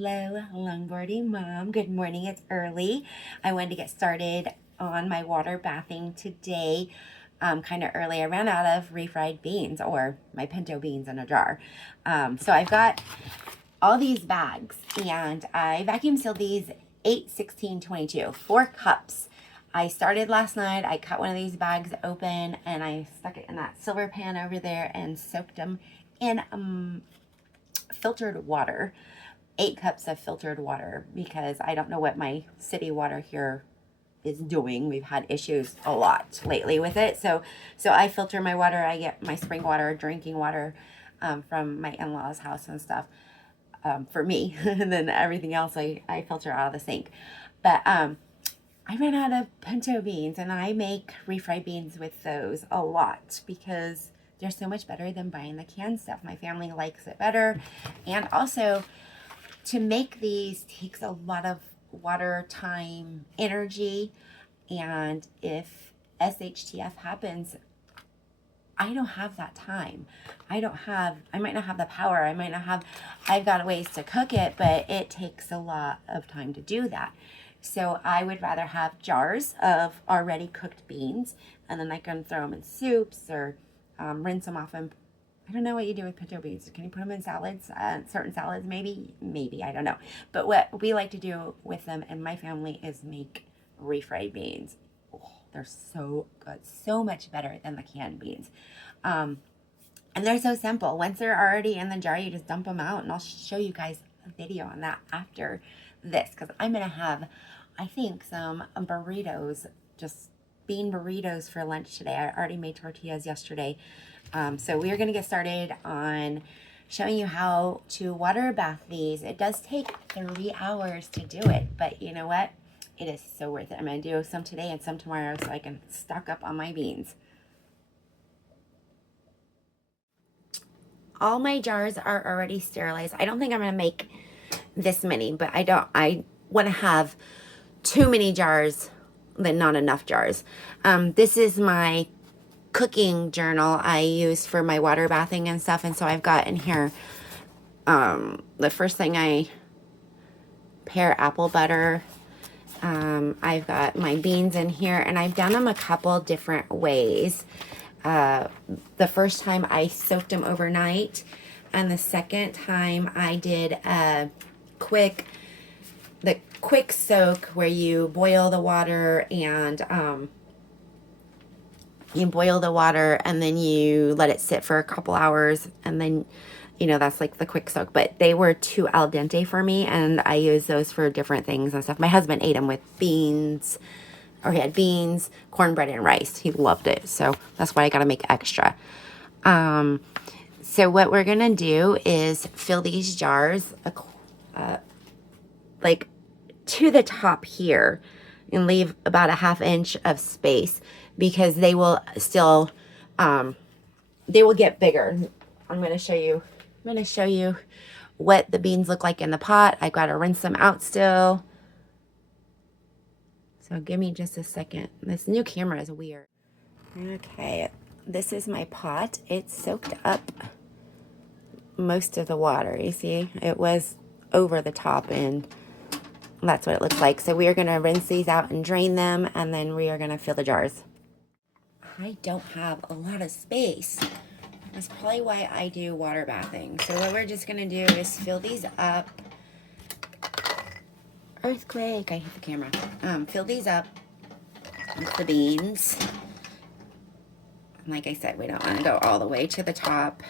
Hello, longboarding mom. Good morning. It's early. I wanted to get started on my water bathing today kind of early. I ran out of refried beans or my pinto beans in a jar. So I've got all these bags and I vacuum sealed these 8, 16, 22, 4 cups. I started last night. I cut one of these bags open and I stuck it in that silver pan over there and soaked them in filtered water. 8 cups of filtered water because I don't know what my city water here is doing. We've had issues a lot lately with it. So I filter my water. I get my spring water, drinking water from my in-laws' house and stuff for me. And then everything else I filter out of the sink. But I ran out of pinto beans and I make refried beans with those a lot because they're so much better than buying the canned stuff. My family likes it better. And also, to make these takes a lot of water, time, energy, and if SHTF happens, I don't have that time. I might not have the power. I've got ways to cook it, but it takes a lot of time to do that. So I would rather have jars of already cooked beans, and then I can throw them in soups or rinse them off and I don't know what you do with pinto beans. Can you put them in salads? Certain salads, maybe, I don't know. But what we like to do with them in my family is make refried beans. Oh, they're so good, so much better than the canned beans. And they're so simple. Once they're already in the jar, you just dump them out, and I'll show you guys a video on that after this because I'm gonna have, I think, some burritos, just bean burritos for lunch today. I already made tortillas yesterday. So we're going to get started on showing you how to water bath these. It does take 3 hours to do it, but you know what? It is so worth it. I'm going to do some today and some tomorrow so I can stock up on my beans. All my jars are already sterilized. I don't think I'm going to make this many, but I want to have too many jars than not enough jars. This is my cooking journal I use for my water bathing and stuff, and so I've got in here the first thing I pear apple butter. I've got my beans in here, and I've done them a couple different ways. The first time I soaked them overnight, and the second time I did the quick soak where you boil the water and then you let it sit for a couple hours, and then that's like the quick soak. But they were too al dente for me, and I use those for different things and stuff. My husband ate them with beans, or he had beans, cornbread, and rice. He loved it, so that's why I gotta make extra. So what we're gonna do is fill these jars like to the top here and leave about a 1/2 inch of space because they will still they will get bigger. I'm going to show you what the beans look like in the pot. I got to rinse them out still. So give me just a second. This new camera is weird. Okay, this is my pot. It's soaked up most of the water. You see, it was over the top, and that's what it looks like. So we are going to rinse these out and drain them, and then we are going to fill the jars. I don't have a lot of space. That's probably why I do water bathing. So what we're just going to do is fill these up. Earthquake, I hit the camera. Fill these up with the beans. And like I said, we don't want to go all the way to the top.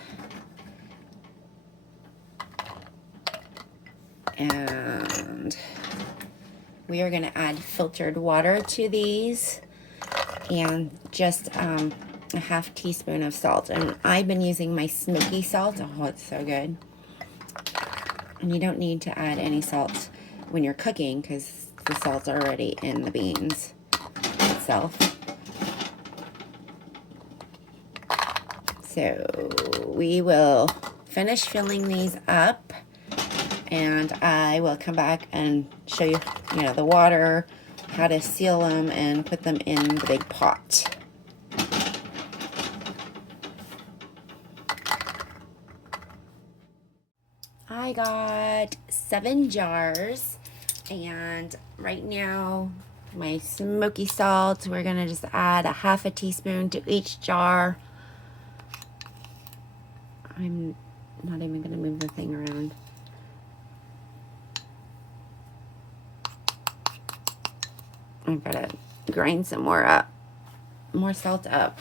And we are going to add filtered water to these and just a 1/2 teaspoon of salt. And I've been using my smoky salt. Oh, it's so good. And you don't need to add any salt when you're cooking because the salt's already in the beans itself. So we will finish filling these up, and I will come back and show you, the water, how to seal them and put them in the big pot. I got 7 jars, and right now my smoky salt, we're gonna just add a half a teaspoon to each jar. I'm not even gonna move the thing around. I've gotta grind some more salt up.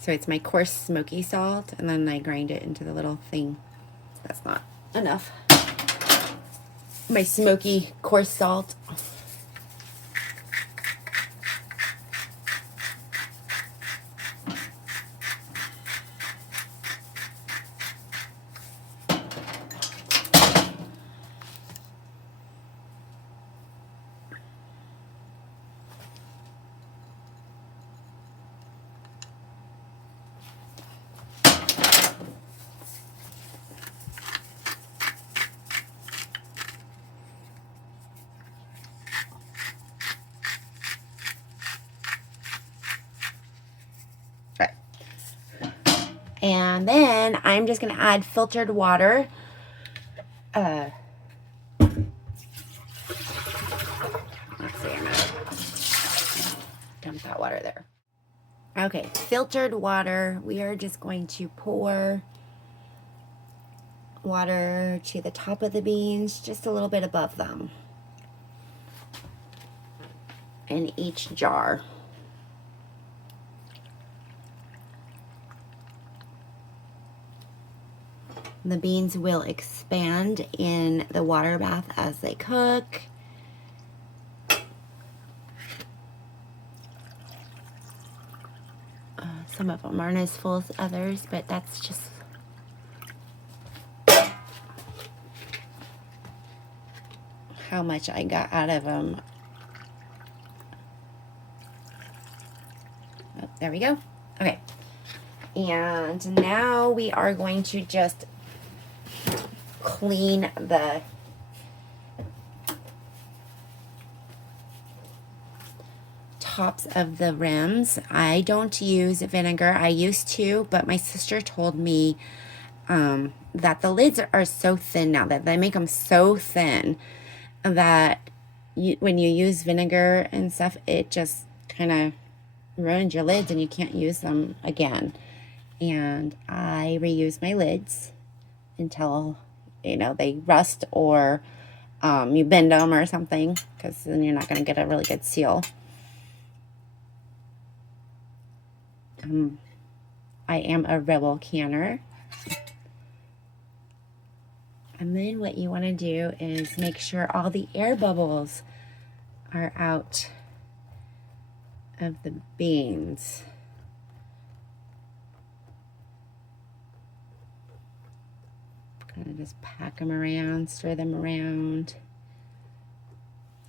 So it's my coarse smoky salt, and then I grind it into the little thing. That's not enough. My smoky coarse salt. And then I'm just going to add filtered water. Let's see, I'm going to dump that water there. Okay, filtered water. We are just going to pour water to the top of the beans, just a little bit above them, in each jar. The beans will expand in the water bath as they cook. Some of them aren't as full as others, but that's just how much I got out of them. Oh, there we go. Okay. And now we are going to just clean the tops of the rims. I don't use vinegar. I used to, but my sister told me that the lids are so thin now, that they make them so thin that when you use vinegar and stuff, it just kind of ruins your lids and you can't use them again. And I reuse my lids until, you know, they rust or you bend them or something, because then you're not going to get a really good seal. I am a rebel canner. And then what you want to do is make sure all the air bubbles are out of the beans. Kind of just pack them around, stir them around.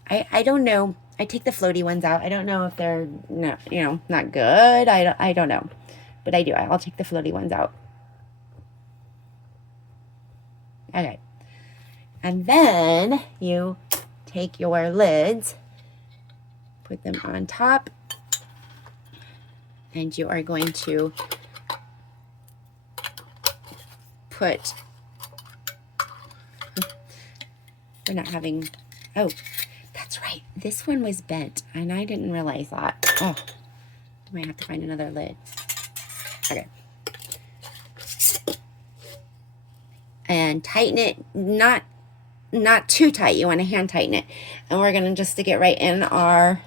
I don't know. I take the floaty ones out. I don't know if they're not good. I don't know, but I do. I'll take the floaty ones out. Okay, and then you take your lids, put them on top, and you are going to put. We're not having. Oh, that's right. This one was bent, and I didn't realize that. Oh, I might have to find another lid. Okay. And tighten it, not too tight. You want to hand tighten it. And we're going to just stick it right in our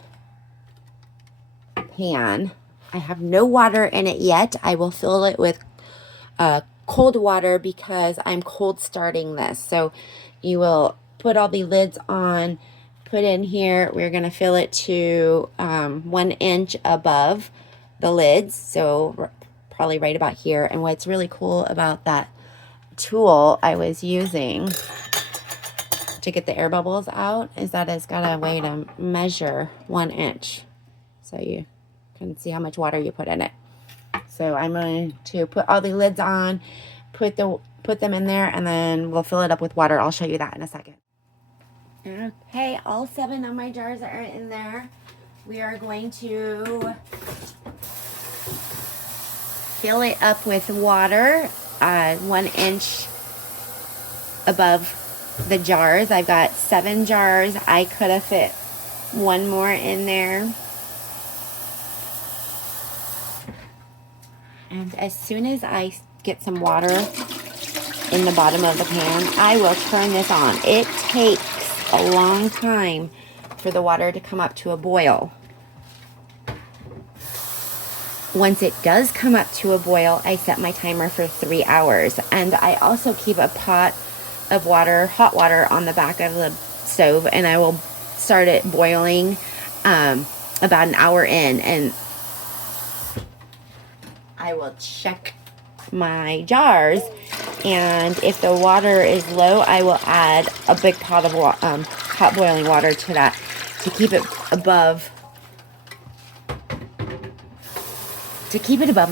pan. I have no water in it yet. I will fill it with cold water because I'm cold starting this. So you will put all the lids on, put in here. We're going to fill it to 1 inch above the lids. So probably right about here. And what's really cool about that tool I was using to get the air bubbles out is that it's got a way to measure 1 inch, so you can see how much water you put in it. So I'm going to put all the lids on, put them in there, and then we'll fill it up with water. I'll show you that in a second. Okay, all 7 of my jars are in there. We are going to fill it up with water. 1 inch above the jars. I've got 7 jars. I could have fit one more in there. And as soon as I get some water in the bottom of the pan, I will turn this on. It takes a long time for the water to come up to a boil. Once it does come up to a boil, I set my timer for 3 hours. And I also keep a pot of water, hot water, on the back of the stove, and I will start it boiling about an hour in, and I will check my jars, and if the water is low, I will add a big pot of hot boiling water to that to keep it above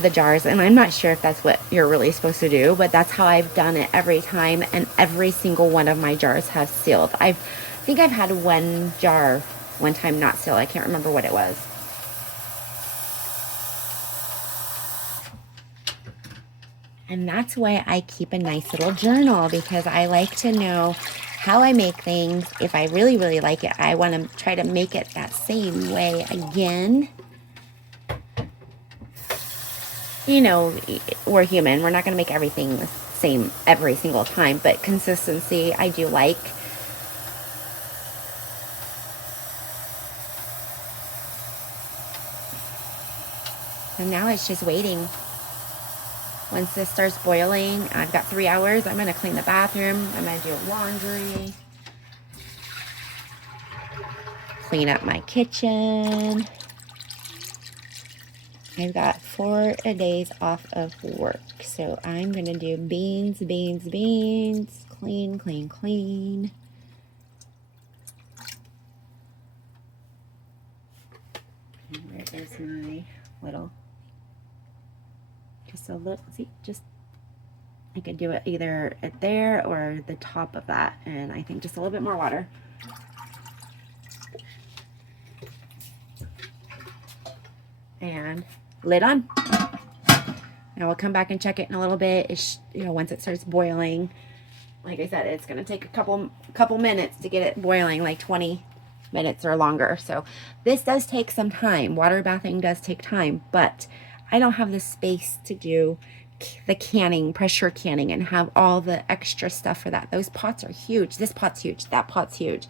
the jars. And I'm not sure if that's what you're really supposed to do, but that's how I've done it every time, and every single one of my jars have sealed. I think I've had one jar one time not sealed. I can't remember what it was. And that's why I keep a nice little journal, because I like to know how I make things. If I really, really like it, I want to try to make it that same way again. You know, we're human. We're not going to make everything the same every single time, but consistency I do like. And now it's just waiting. Once this starts boiling, I've got 3 hours. I'm going to clean the bathroom. I'm going to do laundry. Clean up my kitchen. I've got 4 days off of work. So I'm going to do beans. Clean, clean, clean. And where is my little... Just a little, see, just, I could do it either at there or the top of that, and I think just a little bit more water. And lid on. Now we'll come back and check it in a little bit. It's, you know, once it starts boiling, like I said, it's going to take a couple minutes to get it boiling, like 20 minutes or longer. So this does take some time. Water bathing does take time, but I don't have the space to do the canning, pressure canning, and have all the extra stuff for that. Those pots are huge. This pot's huge. That pot's huge.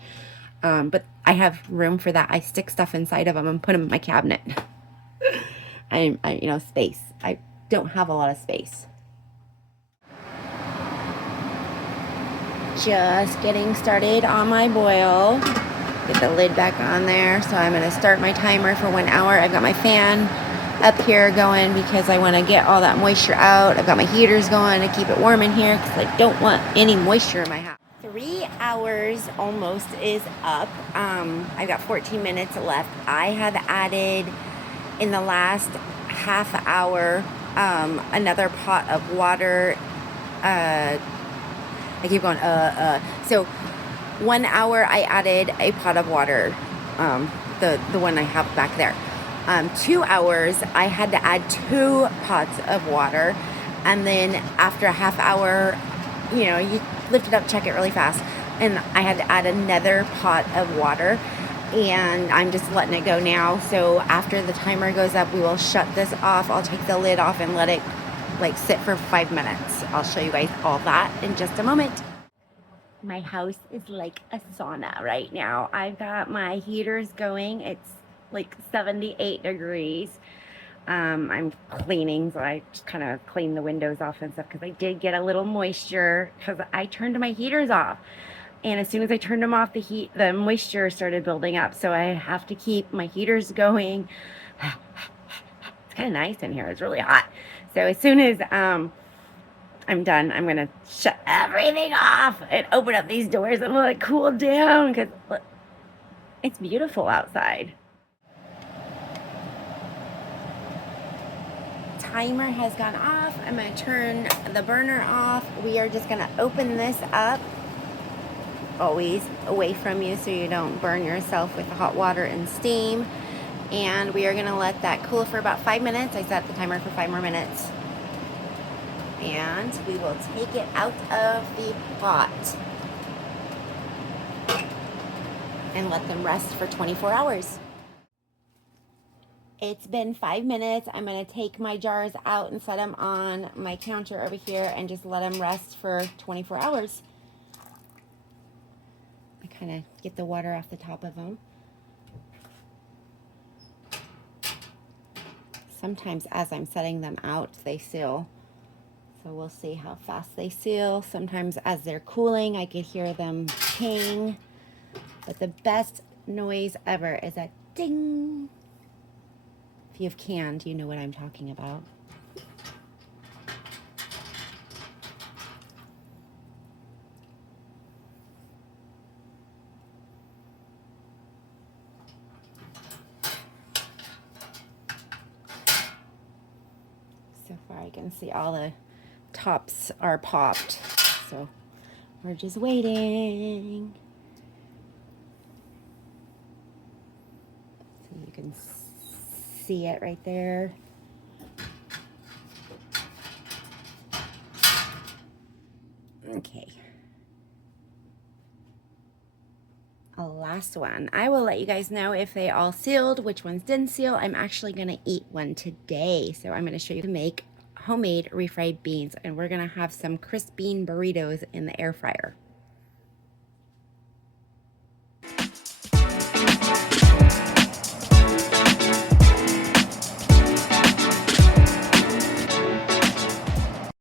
But I have room for that. I stick stuff inside of them and put them in my cabinet. I you know, space. I don't have a lot of space. Just getting started on my boil. Get the lid back on there. So I'm going to start my timer for 1 hour. I've got my fan up here going because I want to get all that moisture out. I've got my heaters going to keep it warm in here because I don't want any moisture in my house. 3 hours almost is up. I've got 14 minutes left. I have added in the last half hour another pot of water. I keep going so 1 hour I added a pot of water, the one I have back there. 2 hours, I had to add 2 pots of water. And then after a half hour, you know, you lift it up, check it really fast. And I had to add another pot of water. And I'm just letting it go now. So after the timer goes up, we will shut this off. I'll take the lid off and let it like sit for 5 minutes. I'll show you guys all that in just a moment. My house is like a sauna right now. I've got my heaters going. It's like 78 degrees. I'm cleaning, so I just kind of clean the windows off and stuff because I did get a little moisture because I turned my heaters off. And as soon as I turned them off, the moisture started building up. So I have to keep my heaters going. It's kind of nice in here. It's really hot. So as soon as I'm done, I'm going to shut everything off and open up these doors and let it cool down because it's beautiful outside. Timer has gone off. I'm going to turn the burner off. We are just going to open this up, always away from you so you don't burn yourself with the hot water and steam. And we are going to let that cool for about 5 minutes. I set the timer for 5 more minutes. And we will take it out of the pot and let them rest for 24 hours. It's been 5 minutes. I'm going to take my jars out and set them on my counter over here and just let them rest for 24 hours. I kind of get the water off the top of them. Sometimes as I'm setting them out, they seal. So we'll see how fast they seal. Sometimes as they're cooling, I could hear them ping. But the best noise ever is a ding. If you've canned, you know what I'm talking about. So far I can see all the tops are popped. So we're just waiting. So you can see it right there. Okay. A last one. I will let you guys know if they all sealed, which ones didn't seal. I'm actually going to eat one today. So I'm going to show you how to make homemade refried beans, and we're going to have some crisp bean burritos in the air fryer.